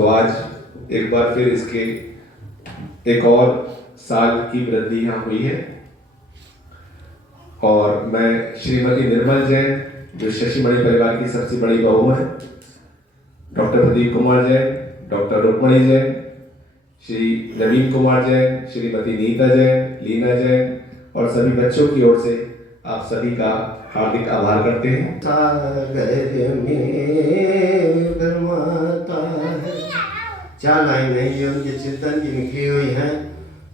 तो आज एक बार फिर इसके एक और साल की वृद्धि यहाँ हुई है और मैं श्रीमती निर्मल जैन जो शशिमणि परिवार की सबसे बड़ी बहू है, डॉक्टर प्रदीप कुमार जैन, डॉक्टर रुक्मणी जैन, श्री नवीन कुमार जैन, श्रीमती नीता जैन, लीना जैन और सभी बच्चों की ओर से आप सभी का हार्दिक आभार करते हैं। सागर में गरमाता है। 4 लाइनें ये उनके चिंतन की लिखी हुई हैं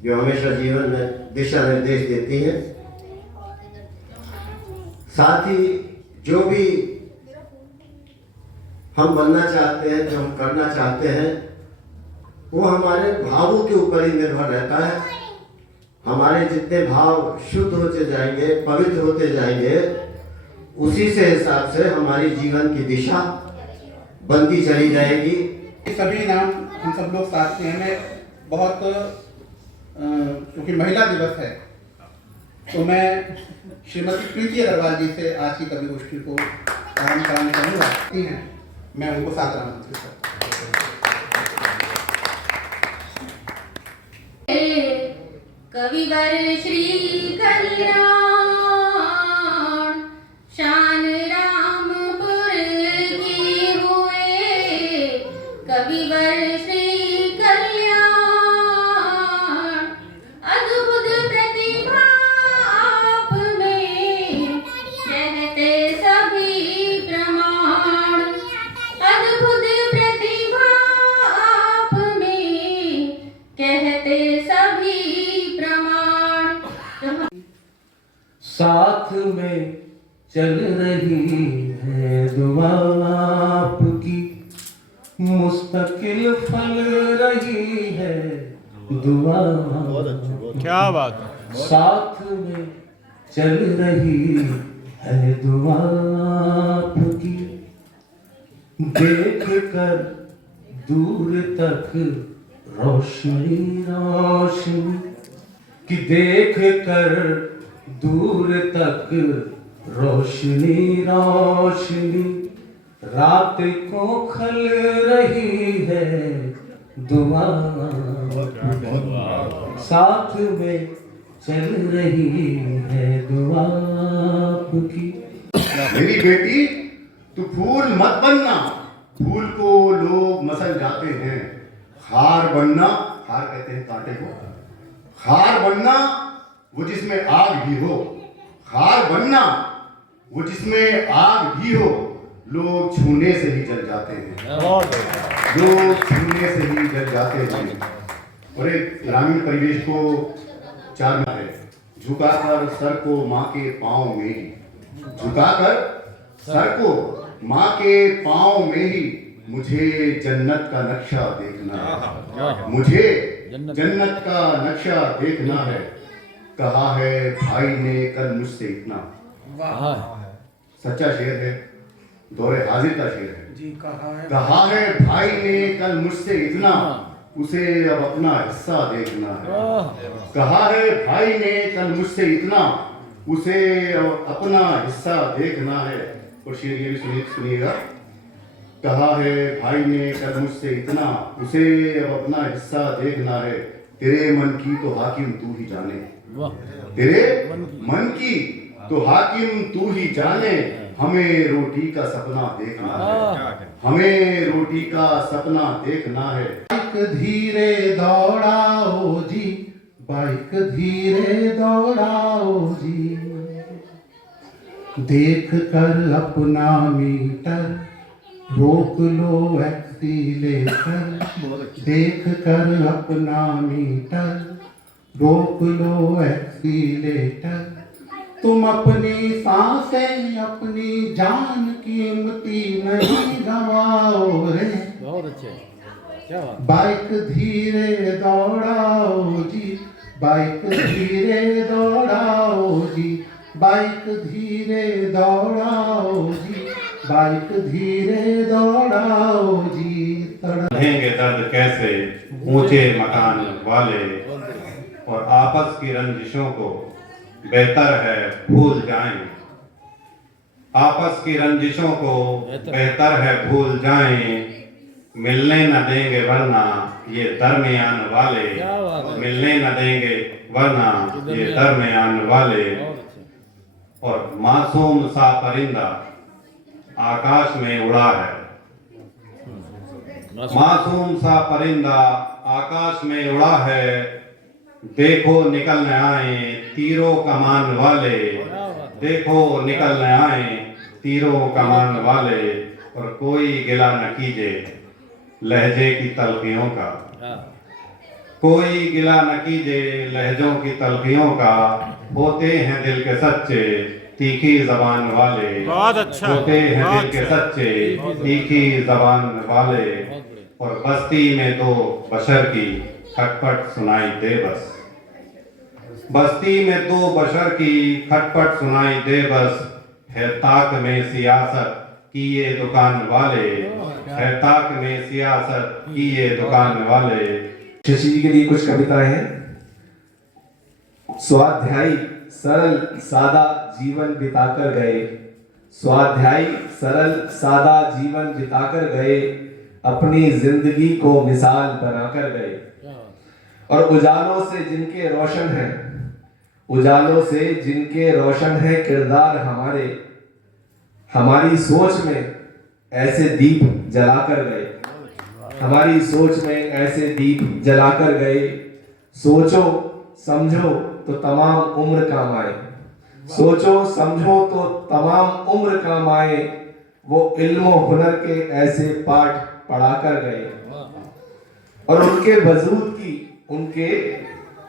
जो हमेशा जीवन में दिशा निर्देश देती है। साथ ही जो भी हम बनना चाहते हैं, जो हम करना चाहते हैं, वो हमारे भावों के ऊपर ही निर्भर रहता है। हमारे जितने भाव शुद्ध होते जाएंगे, पवित्र होते जाएंगे, उसी से हिसाब से हमारी जीवन की दिशा बनती चली जाएगी। सभी नाम हम सब लोग साथ में हमें बहुत क्योंकि महिला दिवस है तो मैं श्रीमती प्रीति अग्रवाल जी से आज की कवि गोष्ठी को आरंभ कराने चाहूँगा। मैं उनको साथ आमंत्रित करता हूँ। कविवर श्री कल्याण शान रामपुर की हुए, कविवर श्री कल्याण अद्भुत प्रतिभा आप में कहते सभी प्रमाण, अद्भुत प्रतिभा आप में कहते सभी साथ में चल रही है दुआ आपकी, मुस्तकिल फल रही है दुआ। क्या बात। साथ में चल रही है दुआ आपकी, देख कर दूर तक रोशनी रोशनी, कि देख कर दूर तक रोशनी रोशनी, रात को खल रही है दुआ। साथ में चल रही है दुआ आपकी। मेरी बेटी तू फूल मत बनना, फूल को लोग मसल जाते हैं। खार बनना, खार कहते हैं कांटे को, खार बनना वो जिसमें आग भी हो, खार बनना वो जिसमें आग भी हो, लोग छूने से ही जल जाते हैं, लोग छूने से ही जल जाते हैं। और एक ग्रामीण परिवेश को चाहना है, झुकाकर सर को माँ के पाँव में ही, झुकाकर सर को माँ के पाँव में ही, मुझे जन्नत का नक्शा देखना है, मुझे जन्नत का नक्शा देखना है। कहा है भाई ने कल मुझसे इतना, सच्चा शेर है, दौरे हाजिर का शेर है जी। कहा है भाई ने कल मुझसे इतना, उसे अब अपना हिस्सा देखना है। कहा है भाई ने कल मुझसे इतना, उसे अब अपना हिस्सा देखना है। और शेर ये भी सुनिएगा। कहा है भाई ने कल मुझसे इतना, उसे अब अपना हिस्सा देखना है। तेरे मन की तो हाकिम तू ही जाने, तेरे मन की तो हाकिम तू ही जाने, हमें रोटी का सपना देखना है, हमें रोटी का सपना देखना है। बाइक धीरे दौड़ाओ जी, बाइक धीरे दौड़ाओ जी, देख कर अपना मीटर रोक लो एक्सीलेटर, देख कर अपना मीटर रोक लो एक्सीलेटर। तुम अपनी सांसें अपनी जान कीमती नहीं गवाओ रे। बहुत अच्छे, क्या बात। बाइक धीरे दौड़ाओ जी, बाइक धीरे दौड़ाओ जी, बाइक धीरे दौड़ाओ जी, बाइक धीरे दौड़ाओ जी। रहेंगे दर्द कैसे ऊंचे मकान वाले, और आपस की रंजिशों को बेहतर है भूल जाएं, आपस की रंजिशों को बेहतर है भूल जाएं। मिलने न देंगे वरना ये दरमियान वाले, क्या बात है। मिलने न देंगे वरना ये दरमियान वाले। बहुत अच्छा। और मासूम सा परिंदा आकाश में उड़ा है, मासूम सा परिंदा आकाश में उड़ा है, देखो निकलने आए तीरों कमान वाले, देखो निकलने आए तीरों कमान वाले। और कोई गिला न कीजे लहजे की तलखियों का, कोई गिला न कीजे लहजों की तलखियों का, होते हैं दिल के सच्चे तीखी जबान वाले, बहुत अच्छा, होते हैं बहुत दिल के अच्छा। सच्चे तीखी जबान वाले। और बस्ती में दो बशर की खटपट सुनाई दे बस, बस्ती में दो बशर की खटपट सुनाई दे बस। है ताक में सियासत की ये दुकान वाले, है ताक में सियासत की ये दुकान वाले। शशि जी के लिए कुछ कविताएं हैं। स्वाध्यायी सरल सादा जीवन बिताकर गए, स्वाध्यायी सरल सादा जीवन बिताकर गए, अपनी जिंदगी को मिसाल बनाकर गए। और उजालों से जिनके रोशन हैं, उजालों से जिनके रोशन है किरदार हमारे, हमारी सोच में ऐसे दीप जलाकर गए, हमारी सोच में ऐसे दीप जलाकर गए। सोचो समझो तो तमाम उम्र काम आए, सोचो समझो तो तमाम उम्र काम आए। वो इल्म और हुनर के ऐसे पाठ पढ़ाकर गए, और उनके वजूद की, उनके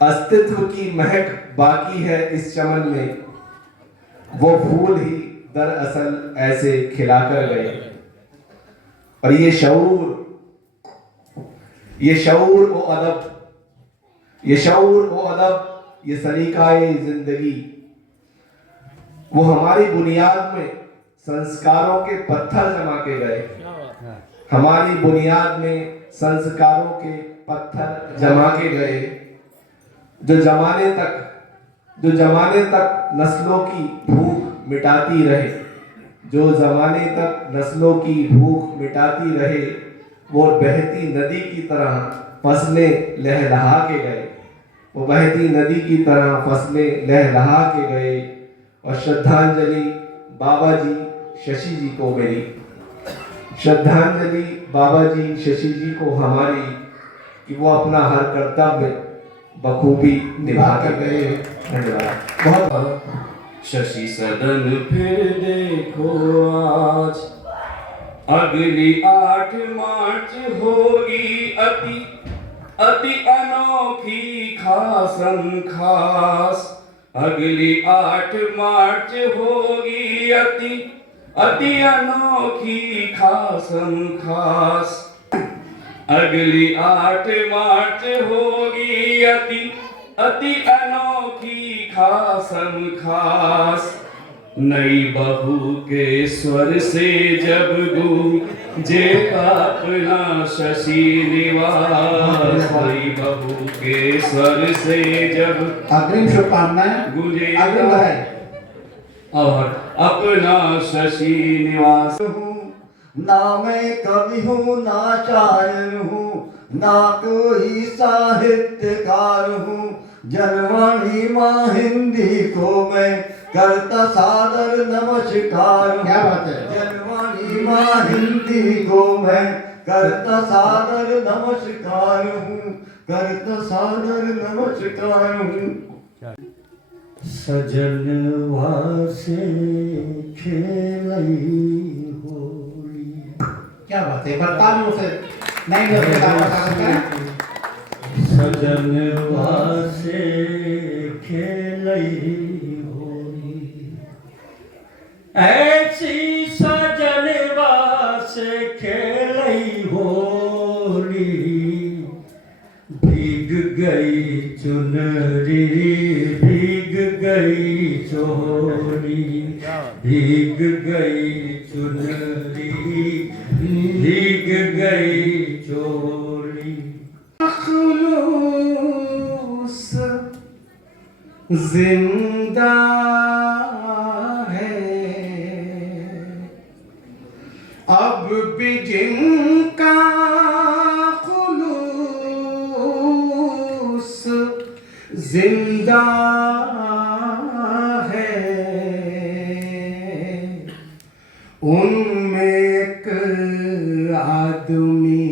अस्तित्व की महक बाकी है इस चमन में। वो फूल ही दरअसल ऐसे खिलाकर गए। और ये शऊर वो अदब, ये शऊर वो अदब, ये सलीकाए जिंदगी, वो हमारी बुनियाद में संस्कारों के पत्थर जमा के गए, हमारी बुनियाद में संस्कारों के पत्थर जमा के गए। जो जमाने तक नस्लों की भूख मिटाती रहे, जो जमाने तक नस्लों की भूख मिटाती रहे। वो बहती नदी की तरह फसलें लहलहा के गए, वो बहती नदी की तरह फसलें लहलहा के गए। और श्रद्धांजलि बाबा जी शशि जी को मेरी, श्रद्धांजलि बाबा जी शशि जी को हमारी, कि वो अपना हर कर्तव्य बखूबी निभा कर गए। धन्यवाद। बहुत शशि सदन फिर देखो आज, अगली 8 मार्च होगी अति अति अनोखी खासम खास। अगली 8 मार्च होगी अति अति अनोखी खासम खास। अगली 8 मार्च होगी अति अति अनोखी खासम खास। नई बहू के स्वर से जब गूंजे अपना शशि निवास, नई बहू के स्वर से जब अग्रिम शुभकामनाएं, गूंजे अग्रिम बधाई। और अपना शशि निवास। ना मैं कवि हूँ ना शायर हूँ, ना कोई साहित्यकार हूँ। जनवाणी माँ हिंदी को मैं करता सादर नमस्कार। क्या बात है। जनवाणी माँ हिंदी को मैं करता सादर नमस्कार हूँ, करता सादर नमस्कार हूँ। सजनवा से खेलई होली। क्या बात है। बरतालियों से नई नस्ल का स्वागत करें। सजनवा से खेलई होली, ऐसी सजनवा से खेलई होली। भीग गई चुनरी भीग गई चोरी, भीग गई चुनरी भीग गई चोरी। खुलूस जिंदा है अब भी जिनका जिंदा है उनमें एक आदमी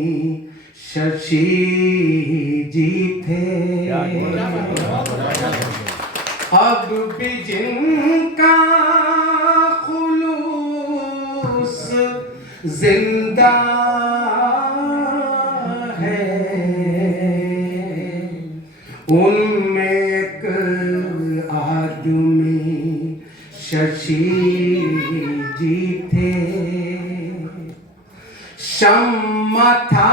शशि जी थे अब भी जिनका खुलूस जिंदा है उनमें एक आदमी शशि जी थे शम्मा था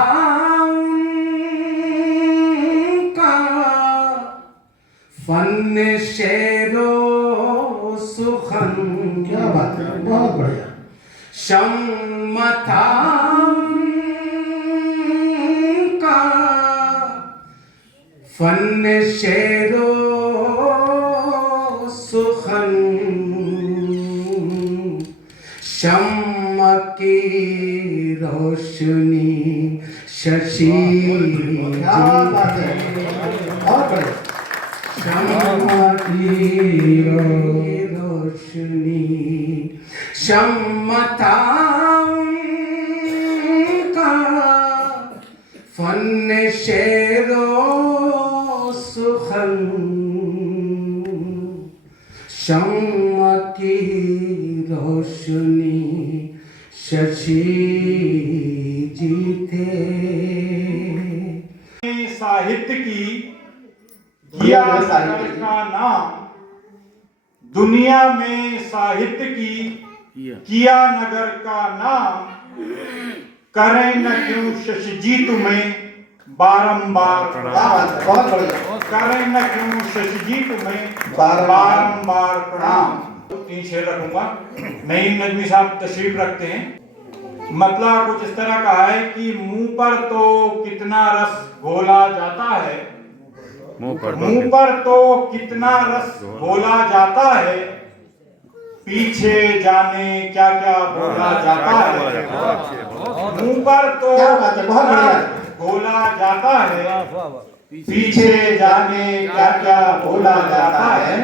उनका फन शेरो सुखन। क्या बात है, बहुत बढ़िया। शम्मा था उनका फन शेरो सुखन शम्मा की रोशनी शशि क्या बात है, बहुत बढ़िया। शम्मा की रोशनी शम्मा था उनका फन शेरो सुखन शम्मा की रोशनी शशि जी थे। साहित्य की किया नगर का नाम, दुनिया में साहित्य की किया नगर का नाम, करें न क्यों शशि जी तुम्हें बारंबार प्रणाम, बहुत बढ़िया। करें न क्यों शशि जी तुम्हें बारंबार प्रणाम। 3 शेर रखूंगा। नईम नजमी साहब तशरीफ रखते हैं। मतलब कुछ इस तरह का है कि मुंह पर तो कितना रस घोला जाता है, मुंह पर तो कितना रस घोला जाता है, पीछे जाने क्या क्या बोला जाता है। मुंह पर तो कितना घोला जाता है, पीछे जाने क्या क्या बोला जाता है,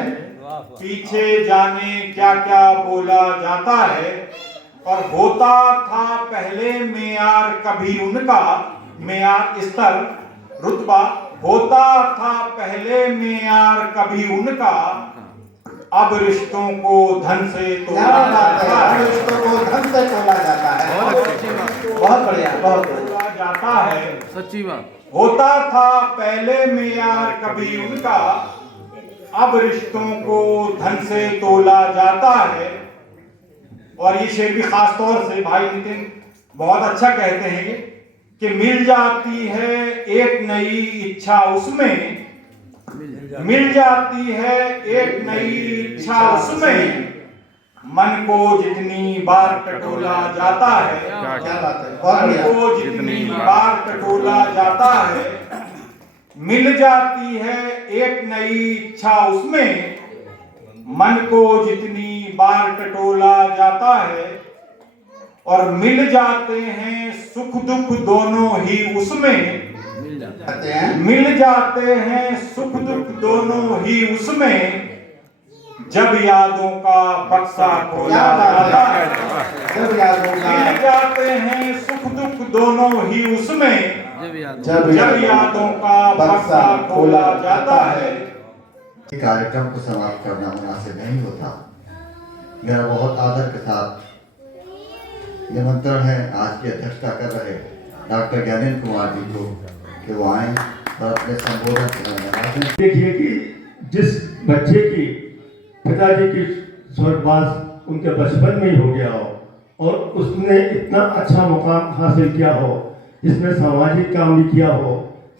पीछे जाने क्या क्या बोला जाता है। और होता था पहले मेयार कभी उनका, मेयार स्तर रुतबा, होता था पहले मेयार कभी उनका, अब रिश्तों को धन से तोला जाता है, रिश्तों को धन से तोला जाता है। बहुत बढ़िया, बहुत बढ़िया। जाता है। सच्ची बात। होता था पहले मेयार कभी उनका, अब रिश्तों को धन से तोला जाता है। और ये शेर भी खास तौर से भाई नितिन बहुत अच्छा कहते हैं कि मिल जाती है एक नई इच्छा उसमें, मिल जाती है एक नई इच्छा उसमें, मन को जितनी बार टटोला जाता है, क्या बात है, मन को जितनी बार टटोला जाता है, मिल जाती है एक नई इच्छा उसमें, मन को जितनी बार टटोला जाता है। और मिल जाते हैं सुख दुख दोनों ही उसमें, मिल जाते हैं सुख दुख दोनों ही उसमें, जब यादों का बक्सा खोला जाता है, जब यादों का मिल जाते हैं सुख दुख दोनों ही उसमें, जब यादों का बक्सा खोला जाता है। कार्यक्रम को समाप्त करना मुनासिब नहीं होता। मेरा बहुत आदर के साथ निमंत्रण है आज की अध्यक्षता कर रहे डॉक्टर ज्ञानेंद्र कुमार जी को कि वो आए और अपने संबोधन से देखिए कि जिस बच्चे की पिताजी की स्वर्गवास उनके बचपन में ही हो गया हो और उसने इतना अच्छा मुकाम हासिल किया हो, जिसने सामाजिक काम भी किया हो,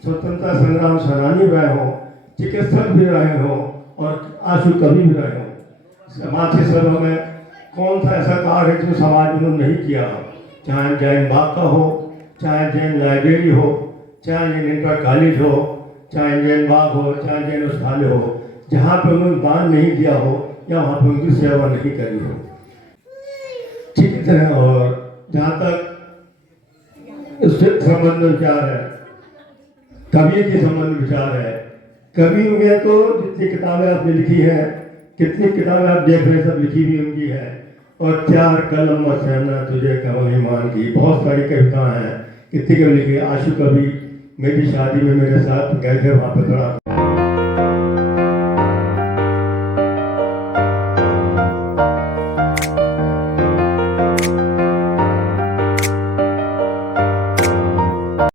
स्वतंत्रता संग्राम सेनानी रहे हो, चिकित्सक भी रहे हो और आशु कवि भी रहे हो। समाज के सर्व में कौन सा ऐसा कार्य है जो समाज में उन्होंने नहीं किया हो, चाहे जैन बाग का हो, चाहे जैन लाइब्रेरी हो, चाहे जैन इंटर कॉलेज हो, चाहे जैन बाग हो, चाहे जैन औषधालय हो, जहाँ पे उन्होंने दान नहीं दिया हो या वहाँ पे उनकी सेवा नहीं करी हो। ठीक है। और जहाँ तक उससे संबंध विचार है, कवि के संबंध विचार है कवि में तो जितनी किताबें आपने लिखी हैं, कितनी किताबें आप देख रहे हैं, सब लिखी भी उनकी है। और चार कलम मसना तुझे कमल ईमान की, बहुत सारी कविताएं हैं, कितनी कवि लिखी। आशु कवि मेरी शादी में मेरे साथ गए थे, वहाँ पे खड़ा